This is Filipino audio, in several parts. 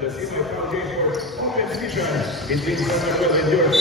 the senior foundation competition between San Manuel and George.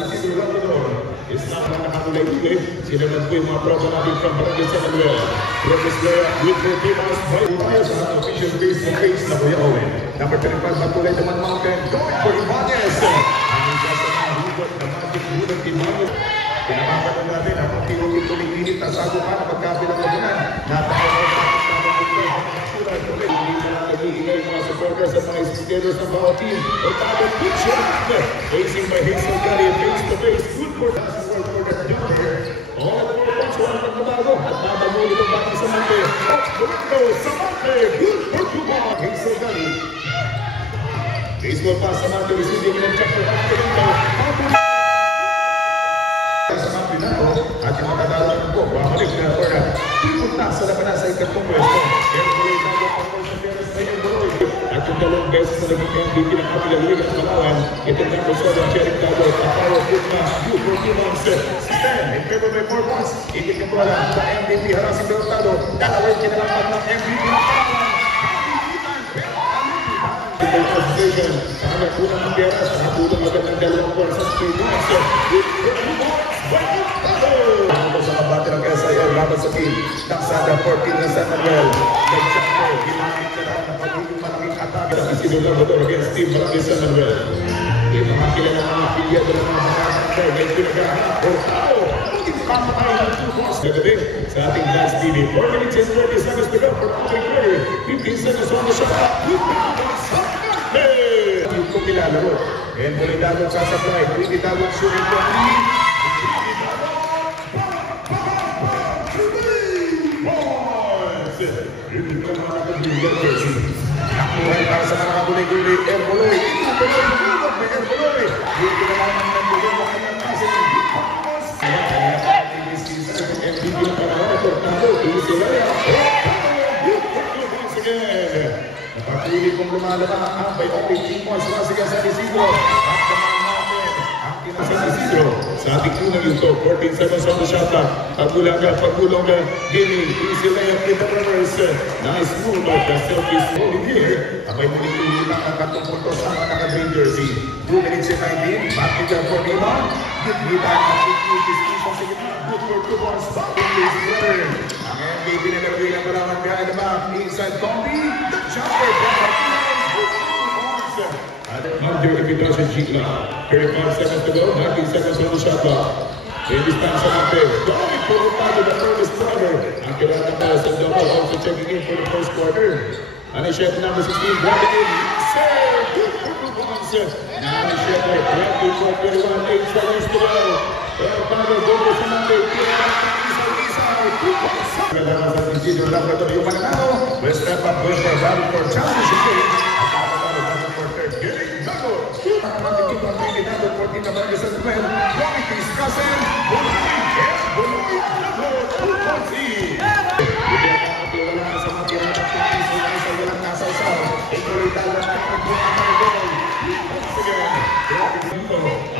Si Salvador is not nakakatulay-tulay. Sila na po yung mga proba natin from Barangay San Manuel. Progress player with the Timas by Umayas sa official face-to-face na Kuya Owen. Number 35 matulay naman Mountain. Going for Ibanez. Ang isa sa mga hugot na magic hugot Ibanez. Pinapapanood natin ang tuloy-tuloy-init na sagupan na pagkabilang lagunan. Nag-iingay mga supporters at mga speakers ng bawat team. Ortado picture facing by Hazel Gary face-to-face. Good for basketball for the jumper. All the points wala nagbabago at natamuli itong batang sa Mante. Off the window sa Mante. Good for Cuba. Hazel Gary. Baseball pass sa Mante. Receiving in the chapter off the window. Sa mga Pinato at yung matadalan po. Bumalik na for na. Pipunta sa labanan sa ikatong pwesto. Airplay bago ang Perseverance na yung Buloy. At yung dalawang beses na naging MVP ng kapilang Liga sa Palawan, itong number 7, Cherry Cabo, at power foot na U4 months. Stan, in favor by 4 points. Ikit yung bola sa MVP, harasin ng Ortado. Dalawin kinalaman ng MVP ng Palawan. Position, sa hanggang unang mangyara, sa hatulang agad ng dalawang points sa speed points. Sa kabate ng SIL, laban sa team. Naksada 14 na San Manuel. Nag-champo, ginamit ka na ng pagiging malaking atake. Sa isinulang motor against team Barangay San Manuel. Yung mga kilala ng mga pilya doon ng mga kakasantay. May pinagahanap, Ortado. Maging pamatay ng 2 points. Nagabi sa ating Dance TV. 4 minutes and 30 seconds to go for Patrick Curry. 15 seconds on the shot. Yung kong nilalaro. And muli dalong sasablay. 20 dalong shooting for me. Nakuhay para sa mga kaguloy-guloy, Erbuloy. Itutuloy, tulog na Erbuloy. Dito na naman ng tulog mo kanyang kasin. MVP ng panahon, Ortado, Isilaya. Once again. Napatuloy kong lumalaban ang ambay ng 15 points. Once again sa Isidro. At samahan natin ang kinasang Isidro. Sa ating unang yuto, 14 seconds on the shot clock. Pagulong na Gini, Isilaya in the reverse. Nice move by the Selfies holding here. Abay muling tulilang ang katong puntos ang mga naka-green jersey. 2 minutes and 19. Back for Iman. Gitnita ang 50 isang sa gitna. Good for 2 points. Back in this return. Ang MVP na nagawin ng Palawan kaya naman. Inside Combi. The jumper. Under invitation Chikla. 35 seconds to go. 19 seconds on the shot clock. In this time sa Mante. Going for Ortado, the first quarter. Ang kirata pa sa double. Also checking in for the first quarter. And the chef number 16. Grabbing in. Sir. Good for 2 points. Now the chef at 24-21. 8 seconds to go. Ortado, go sa Mante. Kailangan sa Isidro Laboratorio yung Mananalo. Will step up, will for battle for championship game. Makikita ang may ginado 14 na Barangay San Manuel. Qualities Kasen. Buloy. Buloy. Hindi ang nakatiwala sa mga ginado. Sa walang nasaw-saw. Ituloy tayo na ang Managol. Once again.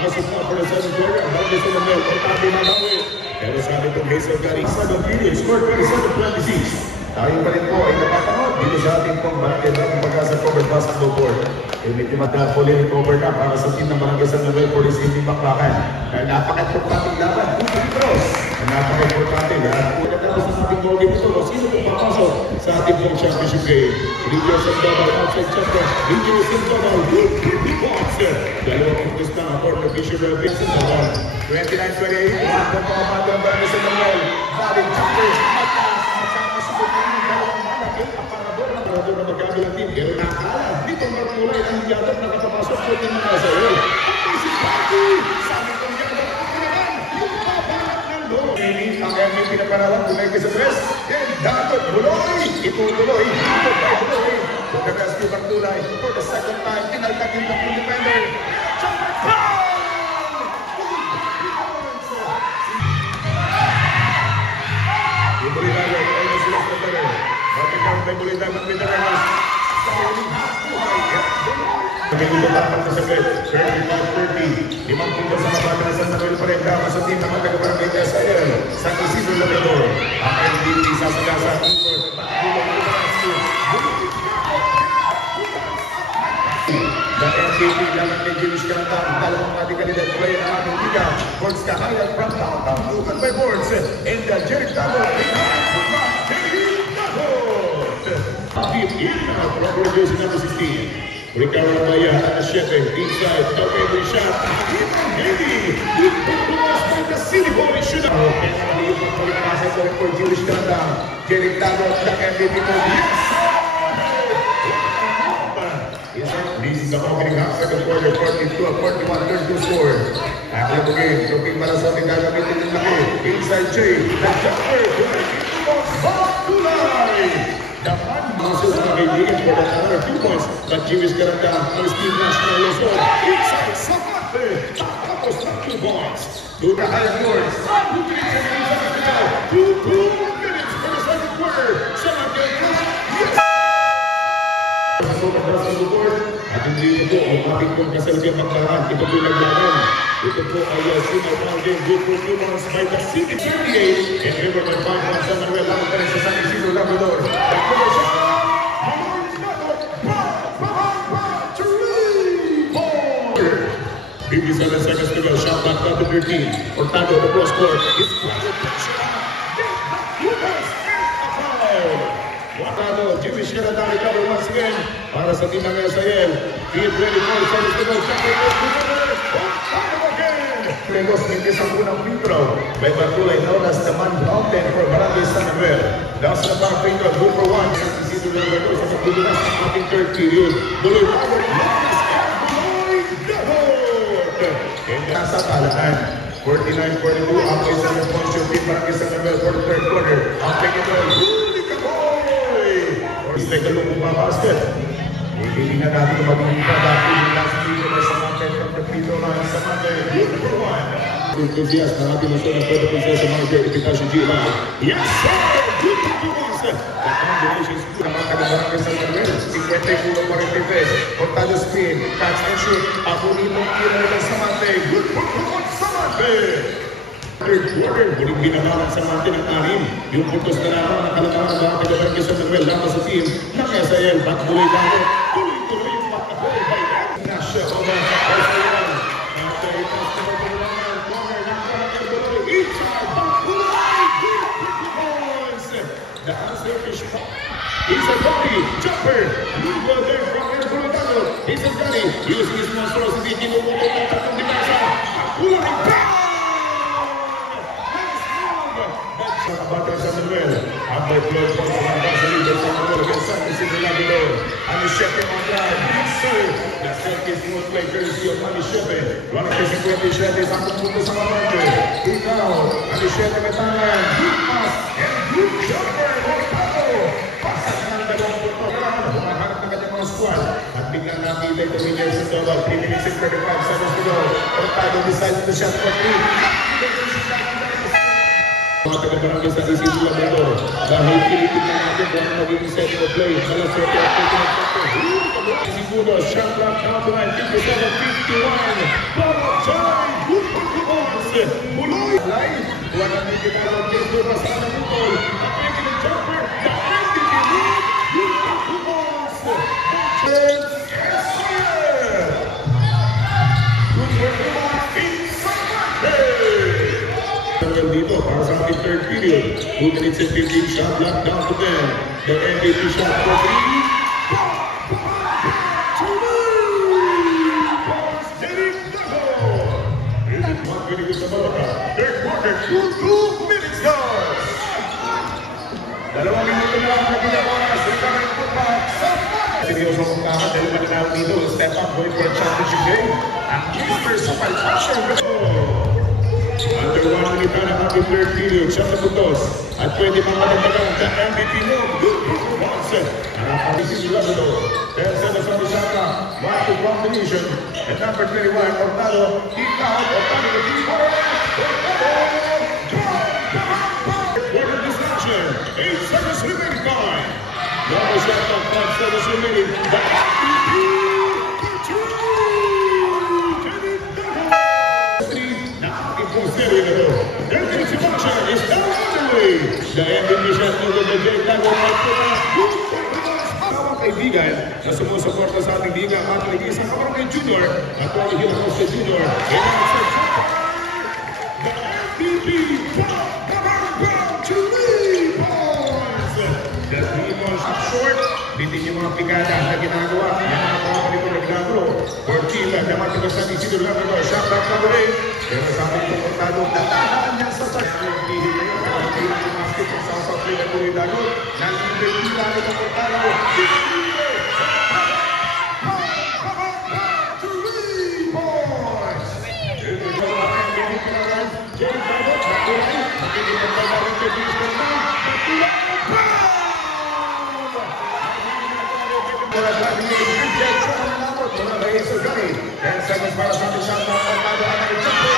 Asok na for the 7th quarter. Barangay San Manuel. Ortado na bawi. Pero sabi itong Hazel Gary. Sa the period. Score 27-26. Tayo pa rin po ay napapanood dito sa ating pong Barangay Bagong Pag-asa Covered Basketball Board. Medyo magka-fully recover na para sa team ng Barangay San Manuel for this evening Baklakan. Kaya napaka-importanting laban, Putin Cross. Napaka-importante lahat. Kung natapos sa ating ball game ito, sino kung papasok sa ating pong championship game? Regions and double, outside champion. Regions and double, good points. Dalawang puntos na for the Bishop of Vincent Navan. 29-28, ang pamamado ng Barangay San Manuel. Valid jumpers, Marador na magkabilang team, pero nakakala ditong magkulay ang yadap na kapapasok po din mga sa iyo. Si Party, sabi kong yadap ang kinaman, yung papalat ng loob. Ang MVP na panahon, kumeke sa press, and dapat Buloy, itutuloy, dito by Buloy. For the rescue ng tulay, for the second time, inaltagin ng defender. Jumper foul! Ibuloy tayo, almost lost the better. Pagkakang may bulit ang mag-veterans sa huling buhay. Nagigulatan sa saglit. 35-30. 5 puntos sa mabata na San Manuel pa rin kama sa team na magkagabarangay SIL. Sa Isidro Labrador. Ang MVP sa sagasa. MVP lang kay James Cantan. Dalawang ating kandidat player ng ating liga. Boards Kahayag from downtown. Lugan by boards. And the Jeric Tabo. Deep in from jersey number 16. Ricardo Maya at the 7 inside. Top every shot. Heavy. Good pass by the City Boy. Should have. And the pass for James Cantan. Jeric Tabo the MVP for this is the opening half, second quarter, 42-41, 32 score. After the game, looking para sa ating gagamitin ng laki. Inside Jay, the jumper, Tulay! The man loses mga kaibigan for the another 2 points. But Jimmy's Garanda, first team national Luzon. Inside Samante, tapos na 2 points. To the high boards. 2 minutes for the second quarter. Samante, yes! At hindi ito po ang ating kong kasalbihan maglaran. Ito po naglaran. Ito po ay Sino Mountain Group Performance by the City 38 and Riverman Bank ng San Manuel Mountain sa San Isidro Labrador. Bibis 7 seconds to go. Shot back down to 13. Hurtado the cross court. It's pressure. Hurtado, Jimmy Shirada recover once again para sa team ng SIL. Get ready for the service to go. Hurtado again. Legos nito sa unang free throw. By Bartulay known as the Man Mountain for Barangay San Manuel. That's the back free throw. Good for 1. Isi tuloy na ito sa pagbubunas ng ating third period. Tuloy power. And nasa talaan. 49-42. Ang isang response yung team Barangay San Manuel for the third quarter. Ang pagkita. Let's take a look at my basket. Hindi na natin magiging dati yung last video na sa Mountain from the free throw line sa Monday. Good for 1. Enthusiast na natin ito ng pwede kung sa mga verification G-Line. Yes, sir! Good performance! The combinations po naman kanabarangay sa Manuel. 51-43. Hurtado spin. Catch and shoot. Abunitong killer sa Monday. Good performance sa Monday! Third quarter, muling binamaran sa Mountain ng 6. Yung puntos na naman ng kalamaran ng mga taga-Barangay San Manuel laban sa team ng SIL. Batbuloy dahil tuloy-tuloy yung pagkabuloy by Nasha over SIL. After it has to go to the corner ng Barangay inside Batbuloy. Good performance. The unselfish shot. He's a body jumper. Lugo there from Erbolotano. He's a gunny. Using his monstrosity. Kinuha ng tatang dinasa. Batbuloy back. Bata San Manuel, ang may floor po sa mga sa leader San Manuel against San Isidro Labrador. Ani Shepe Magdad, yes sir! The second smooth play courtesy of Ani Shepe. 157 sa punto sa Mamante. Ikaw, Ani Shepe Metangan, good pass and good jumper, Hurtado! Pasas ng dalawang punto, bumaharap ng kanyang mga squad. At biglang nakita ito ni Nelson Doval, 3 minutes and 35 seconds to go. Hurtado decides to shot for 3. Mga taga-Barangay San Isidro Labrador dahil pilitin na natin kung ano magiging set of play. Malas sa Segundo, shot clock down to 57-51. Barangay, good performance. Muloy. Buwan ang kita ng Jesu Rasana Mutol. Ang pwede ng jumper. The MVP lead. Good performance. Good performance in Samante. Dito para sa ating third period. 2 minutes and 15 shot clock down to 10. The MVP shot for 3. Third quarter, 2 minutes gone. 2 minuto na ang naging oras. Recovery football. Seryoso kong kama dahil mananaw dito. Step up going for a championship game. Ang keepers sa pressure. Under 1 minute na ang ating third period. Shot na puntos. At pwede pang matagdagan sa MVP mo. Good performance. Isidro Labrador. Tercera sa Bisaka. 1-2 combination. And number 21, Hurtado. Kick out. Hurtado to deep corner. Quarter disruption. 8 seconds remaining time. Number shot clock, 5 seconds remaining. The MVP. Is now underway. The MVP shot over the J. Tago. Mga kaibigan na sumusuporta sa ating liga. niya at Lagisa Camargue Jr. at Tony Hill Jose Jr. And also the MVP to 3 points. The 3 points up short. Hindi yung mga pigada na ginagawa. Yan ang mga palito na ginagawa. For team, naman yung San Isidro Labrador. Shot back number 8. Pero sa ating pagkakado, natahaan niya sa touch. Hindi yung basketball sa South Africa po rin dago. Nang-ibig nila ng pagkakado. And seconds para sa ating shot back. Pagkado ang ating jumper.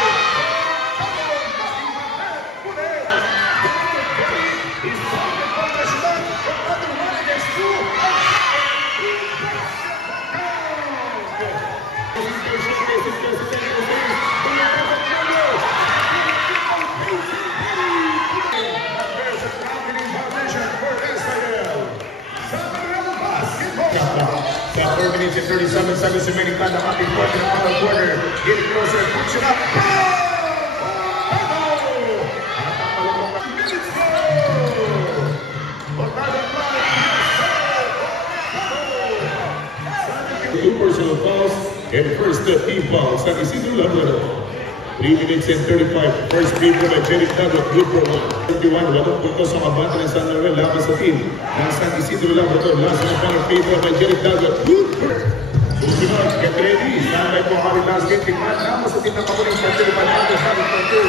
He's talking about the shot. Another one against two. Got 4 minutes and 37 seconds remaining time. The hockey court in the final quarter. Getting closer and push it up. Two personal fouls and first team foul. San Isidro Labrador. 3 minutes and 35. First free throw by Jerry Douglas. Good for 1. 31. 8 puntos ang abante ng San Manuel laban sa team ng San Isidro Labrador. Last na final free throw by Jerry Douglas. Good for. Susunod, get ready. Standby po kami last game. Tingnan naman sa team ng Kamuning Partido. Panagos namin po ito.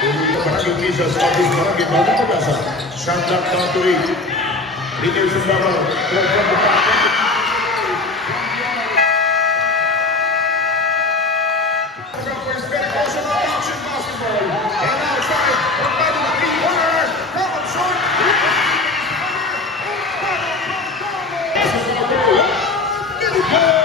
Hindi na Barangay Pisa sa Abis Barangay Bagong Pagasa. Shot clock down to 8. Details of Davao. From the back. Yeah!